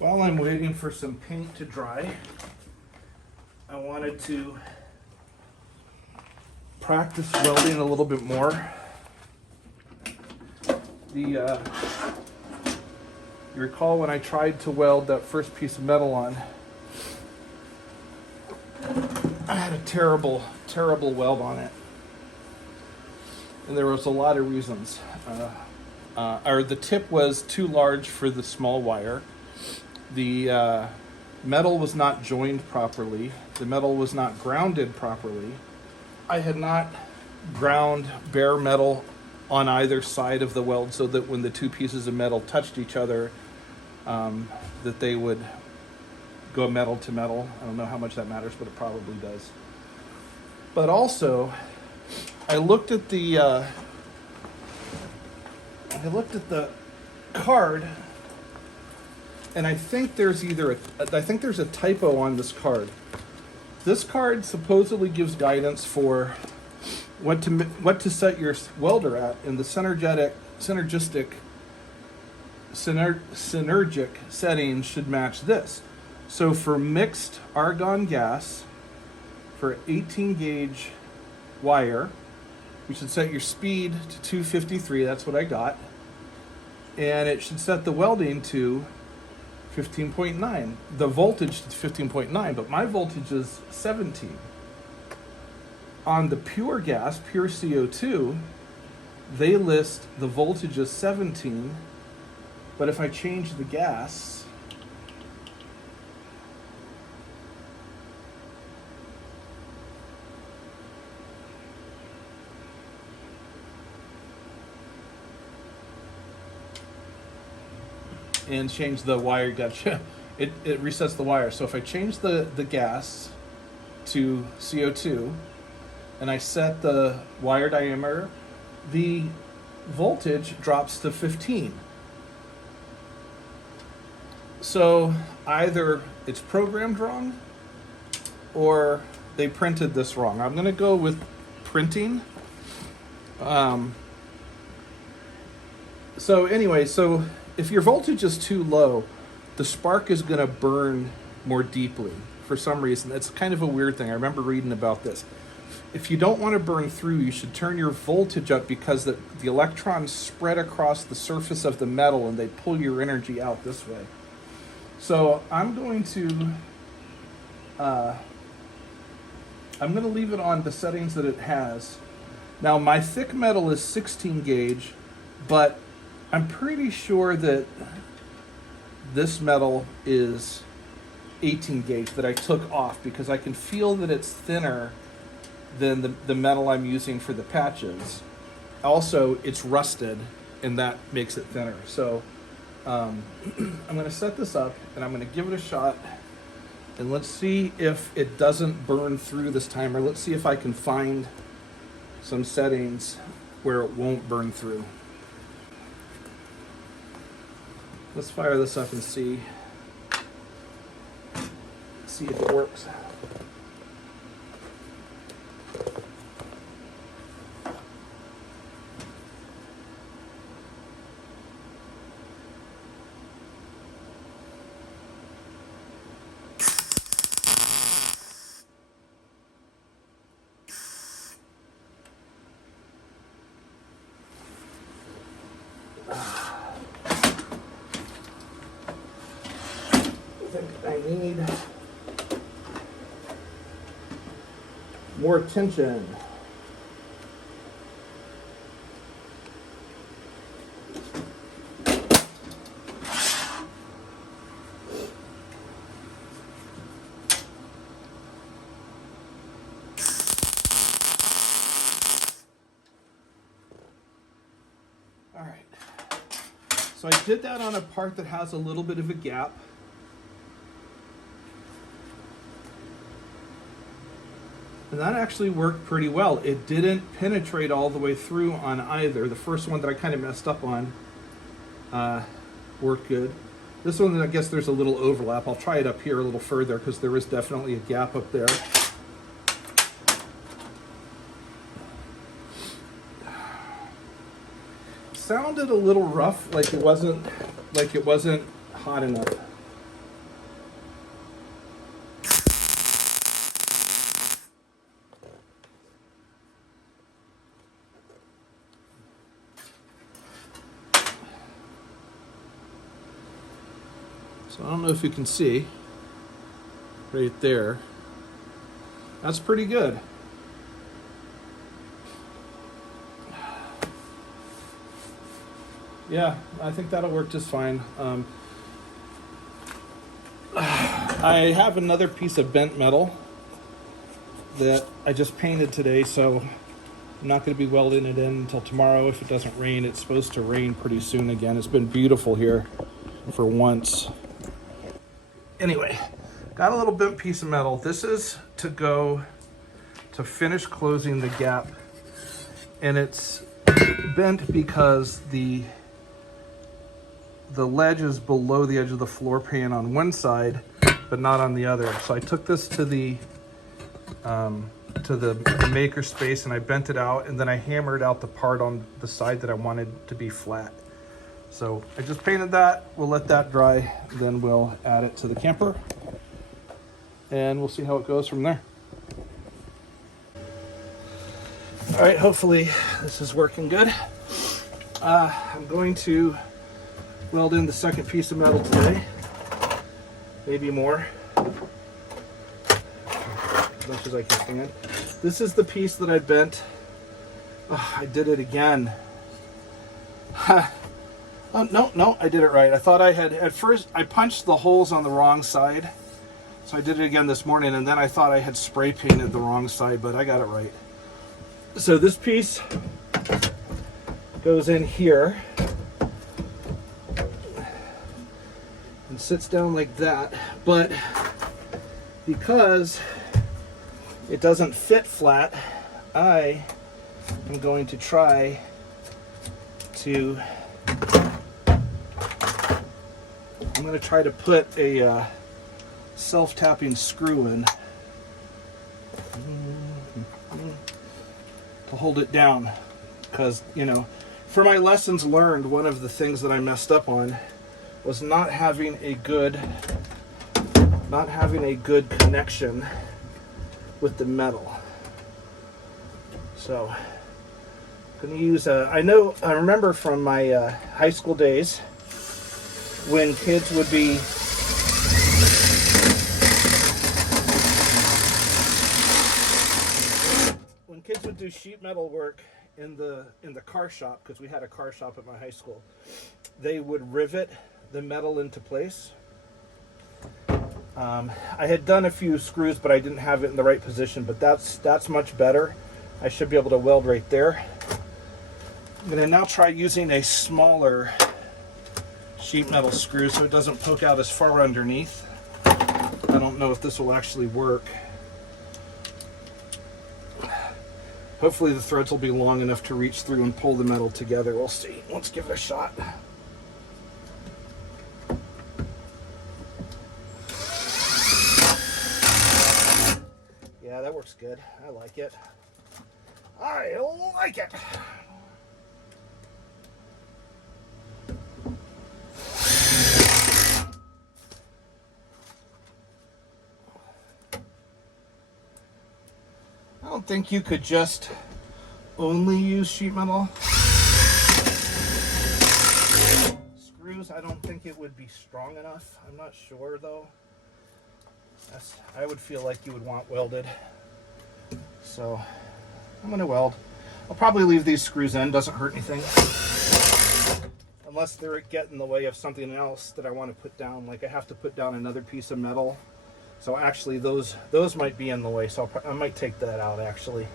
While I'm waiting for some paint to dry, I wanted to practice welding a little bit more. You recall when I tried to weld that first piece of metal on, I had a terrible weld on it. And there was a lot of reasons. The tip was too large for the small wire. The metal was not joined properly. The metal was not grounded properly. I had not ground bare metal on either side of the weld so that when the two pieces of metal touched each other, that they would go metal to metal. I don't know how much that matters, but it probably does. But also, I looked at the card, and I think there's a typo on this card. This card supposedly gives guidance for what to set your welder at, and the synergic settings should match this. So for mixed argon gas, for 18 gauge wire, you should set your speed to 253. That's what I got, and it should set the welding to 15.9, the voltage to 15.9, but my voltage is 17. On the pure gas, pure CO2, they list the voltage as 17, but if I change the gas, and change the wire, gotcha. It resets the wire. So if I change the gas to CO2 and I set the wire diameter, the voltage drops to 15. So either it's programmed wrong or they printed this wrong. I'm going to go with printing. So if your voltage is too low, the spark is going to burn more deeply for some reason. It's kind of a weird thing. I remember reading about this. If you don't want to burn through, you should turn your voltage up because the electrons spread across the surface of the metal and they pull your energy out this way. So I'm going to leave it on the settings that it has. Now my thick metal is 16 gauge, but I'm pretty sure that this metal is 18 gauge that I took off because I can feel that it's thinner than the metal I'm using for the patches. Also, it's rusted, and that makes it thinner. So I'm going to set this up, and I'm going to give it a shot, and let's see if it doesn't burn through this time, or let's see if I can find some settings where it won't burn through. Let's fire this up and see if it works. I need more tension. All right. So I did that on a part that has a little bit of a gap. And that actually worked pretty well. It didn't penetrate all the way through on either. The first one that I kind of messed up on worked good. This one, I guess there's a little overlap. I'll try it up here a little further because there is definitely a gap up there. Sounded a little rough, like it wasn't hot enough. So I don't know if you can see right there. That's pretty good. Yeah, I think that'll work just fine. I have another piece of bent metal that I just painted today, so I'm not going to be welding it in until tomorrow if it doesn't rain. It's supposed to rain pretty soon again. It's been beautiful here for once. Anyway, got a little bent piece of metal. This is to go to finish closing the gap, and it's bent because the ledge is below the edge of the floor pan on one side, but not on the other. So I took this to the maker space and I bent it out, and then I hammered out the part on the side that I wanted to be flat. So I just painted that. We'll let that dry, then we'll add it to the camper, and we'll see how it goes from there. All right, hopefully this is working good. I'm going to weld in the second piece of metal today, maybe more, as much as I can stand. This is the piece that I bent. Oh, I did it again. Oh, no, I did it right. I thought I had, at first I punched the holes on the wrong side, so I did it again this morning, and then I thought I had spray painted the wrong side, but I got it right. So this piece goes in here and sits down like that, but because it doesn't fit flat, I am going to try to put a self-tapping screw in to hold it down, because, you know, for my lessons learned, one of the things that I messed up on was not having a good connection with the metal. So I'm going to use I remember from my high school days when kids would be do sheet metal work in the car shop, because we had a car shop at my high school. They would rivet the metal into place. I had done a few screws, but I didn't have it in the right position, but that's much better. I should be able to weld right there. I'm going to now try using a smaller sheet metal screw so it doesn't poke out as far underneath. I don't know if this will actually work. Hopefully the threads will be long enough to reach through and pull the metal together. We'll see. Let's give it a shot. Yeah, that works good. I like it. I like it. I don't think you could just only use sheet metal screws. I don't think it would be strong enough. I'm not sure though. I would feel like you would want welded. So I'm going to weld. I'll probably leave these screws in. Doesn't hurt anything. Unless they're get in the way of something else that I want to put down. Like I have to put down another piece of metal. So actually those might be in the way, so I might take that out actually.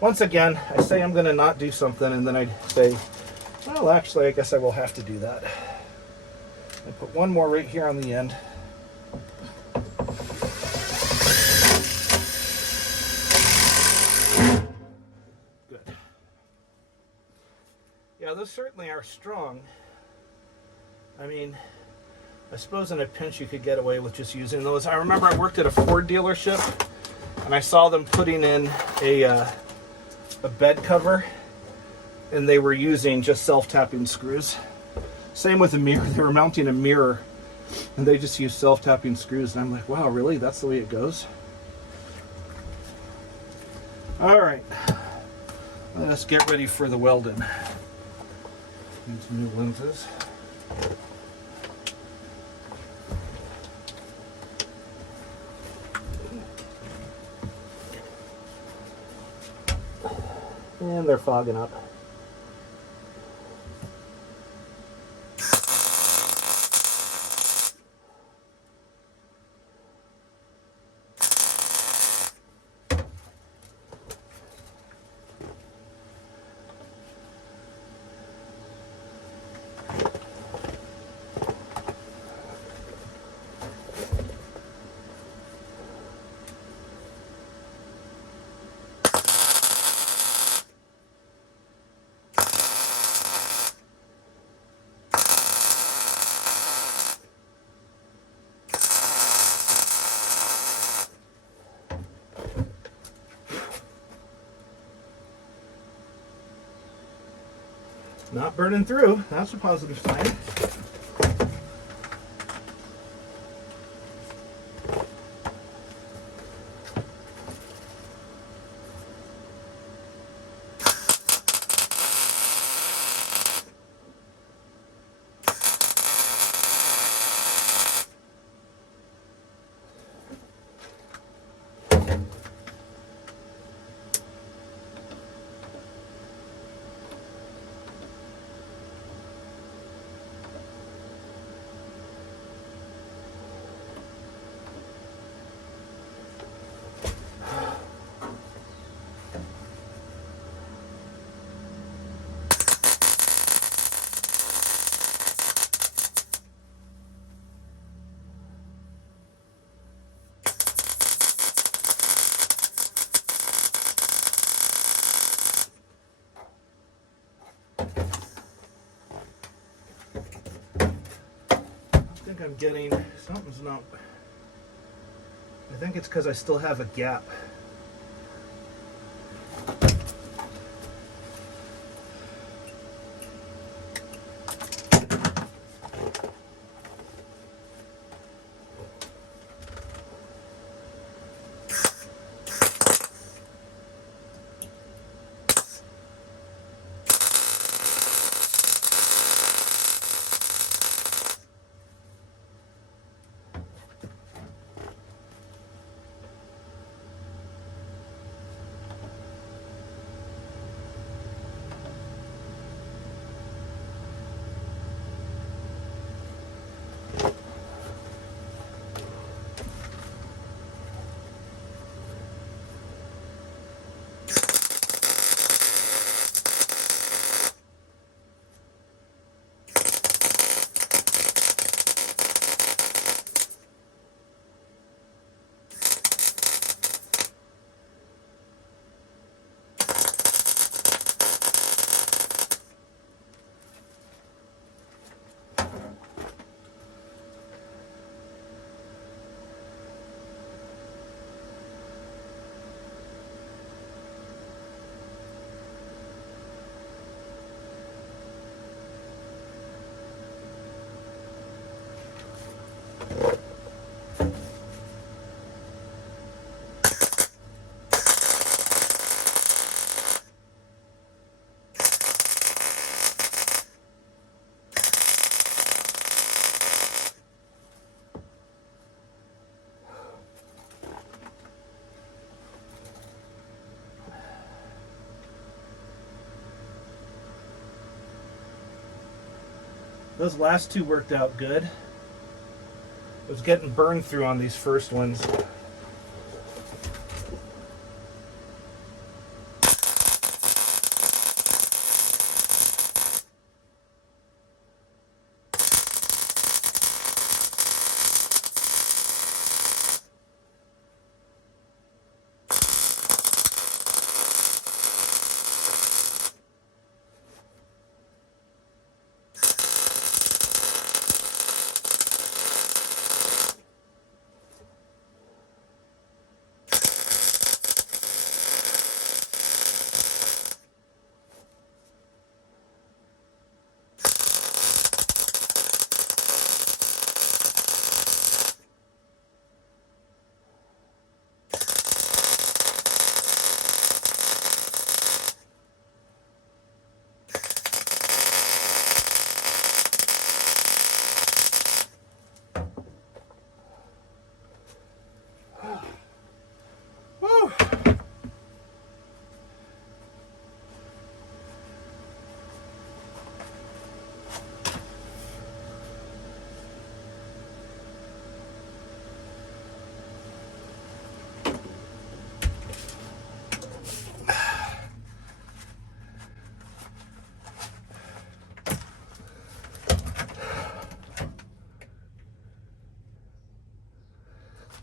Once again, I say I'm going to not do something, and then I say, well, actually, I guess I will have to do that. I put one more right here on the end. Good. Yeah, those certainly are strong. I mean, I suppose in a pinch you could get away with just using those. I remember I worked at a Ford dealership and I saw them putting in a bed cover, and they were using just self-tapping screws. Same with a mirror. They were mounting a mirror and they just used self-tapping screws, and I'm like, wow, really? That's the way it goes? All right, let's get ready for the welding. Need some new lenses. And they're fogging up. Not burning through. That's a positive sign. I think I'm getting, something's not, I think it's because I still have a gap. Those last two worked out good. It was getting burned through on these first ones.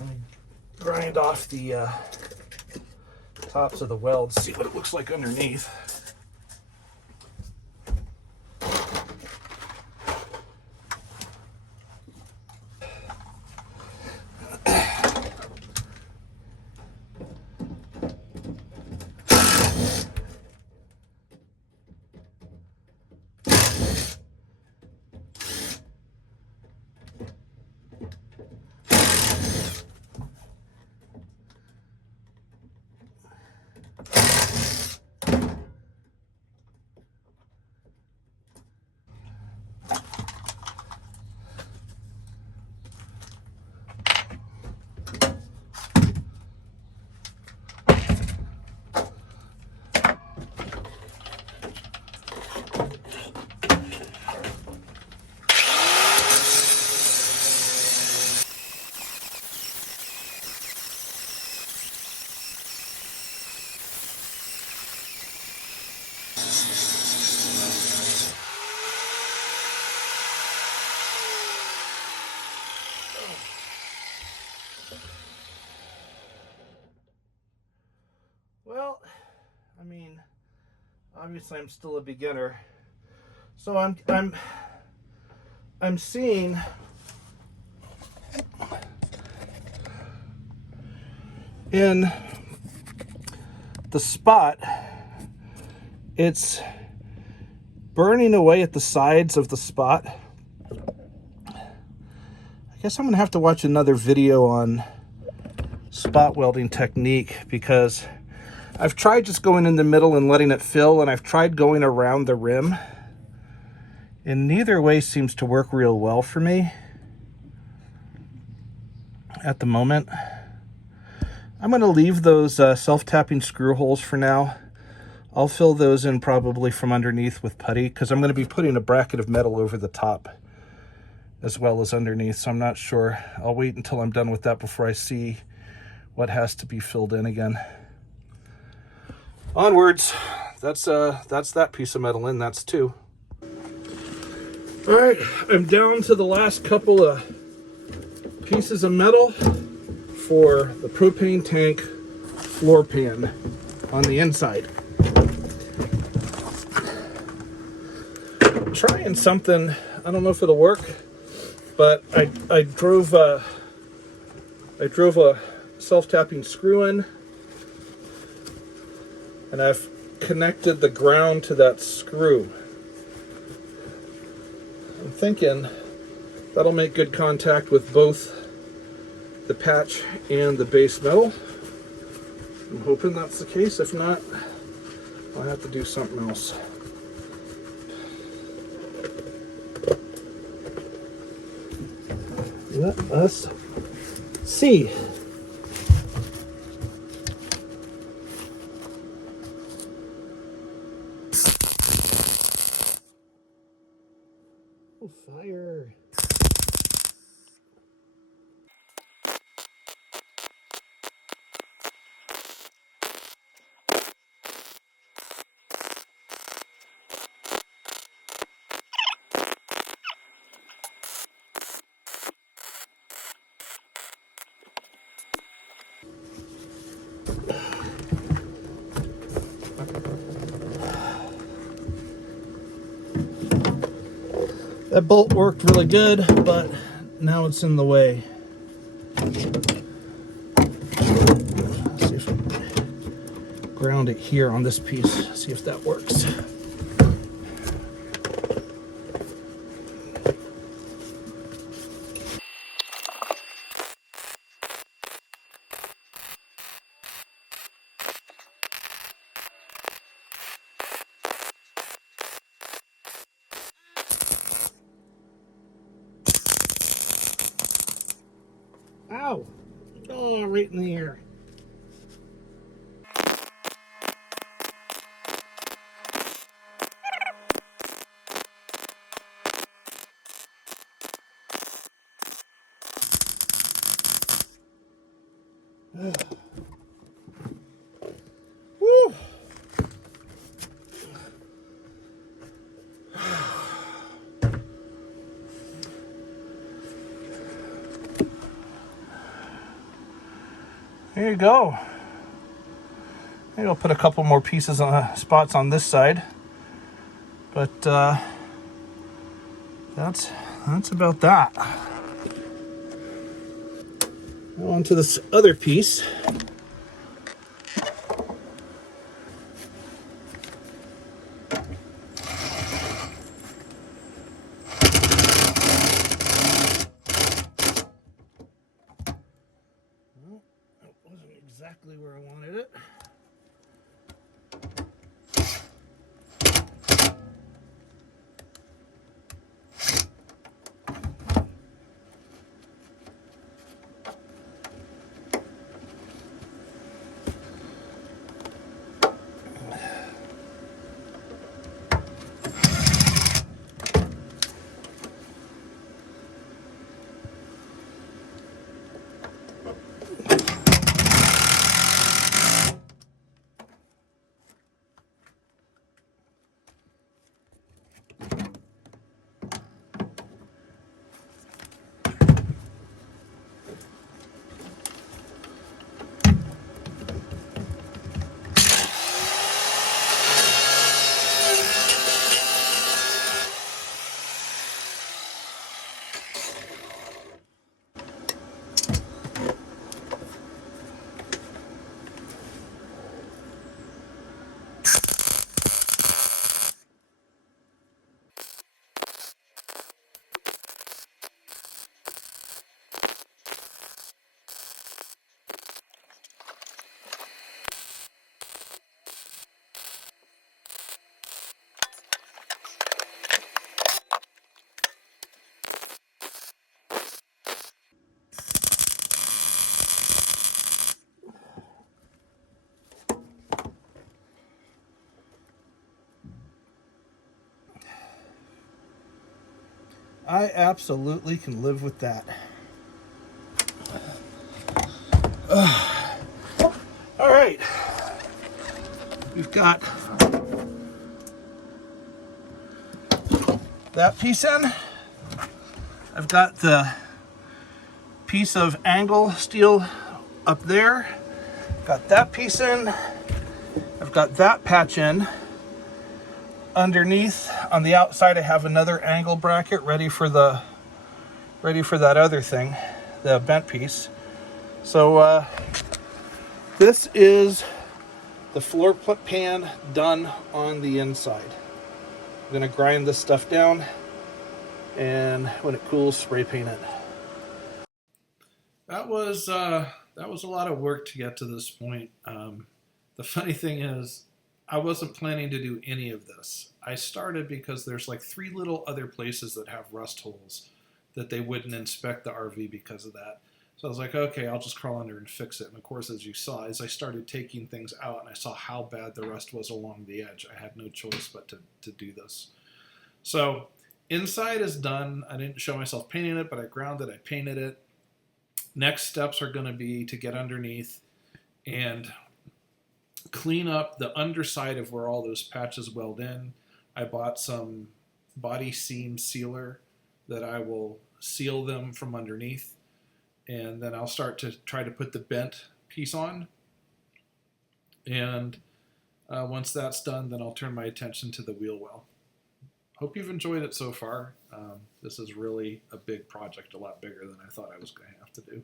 Let me grind off the tops of the welds, see what it looks like underneath. Well, I mean, obviously I'm still a beginner, so I'm seeing in the spot it's burning away at the sides of the spot. I guess I'm gonna have to watch another video on spot welding technique, because I've tried just going in the middle and letting it fill, and I've tried going around the rim, and neither way seems to work real well for me at the moment. I'm going to leave those self-tapping screw holes for now. I'll fill those in probably from underneath with putty, because I'm going to be putting a bracket of metal over the top as well as underneath, so I'm not sure. I'll wait until I'm done with that before I see what has to be filled in again. Onwards. That's that piece of metal in. That's two. All right, I'm down to the last couple of pieces of metal for the propane tank floor pan on the inside. I'm trying something, I don't know if it'll work, but I drove a self-tapping screw in, and I've connected the ground to that screw. I'm thinking that'll make good contact with both the patch and the base metal. I'm hoping that's the case. If not, I'll have to do something else. Let us see. Oh, fire. That bolt worked really good, but now it's in the way. Let's see if I can ground it here on this piece, see if that works. Ow! Oh, right in the air. Woo! Here you go. Maybe I'll put a couple more pieces on spots on this side, but that's about that. On to this other piece. Well, that wasn't exactly where I wanted it. I absolutely can live with that. All right, we've got that piece in. I've got the piece of angle steel up there. Got that piece in. I've got that patch in. Underneath on the outside I have another angle bracket ready for that other thing, the bent piece. So this is the floor pan done on the inside. I'm gonna grind this stuff down, and when it cools, spray paint it. That was a lot of work to get to this point. The funny thing is, I wasn't planning to do any of this. I started because there's like 3 little other places that have rust holes that they wouldn't inspect the RV because of that. So I was like, okay, I'll just crawl under and fix it. And of course, as you saw, as I started taking things out and I saw how bad the rust was along the edge, I had no choice but to do this. So inside is done. I didn't show myself painting it, but I ground it, I painted it. Next steps are going to be to get underneath and clean up the underside of where all those patches weld in. I bought some body seam sealer that I will seal them from underneath, and then I'll start to try to put the bent piece on. And once that's done, then I'll turn my attention to the wheel well. Hope you've enjoyed it so far. This is really a big project, a lot bigger than I thought I was going to have to do.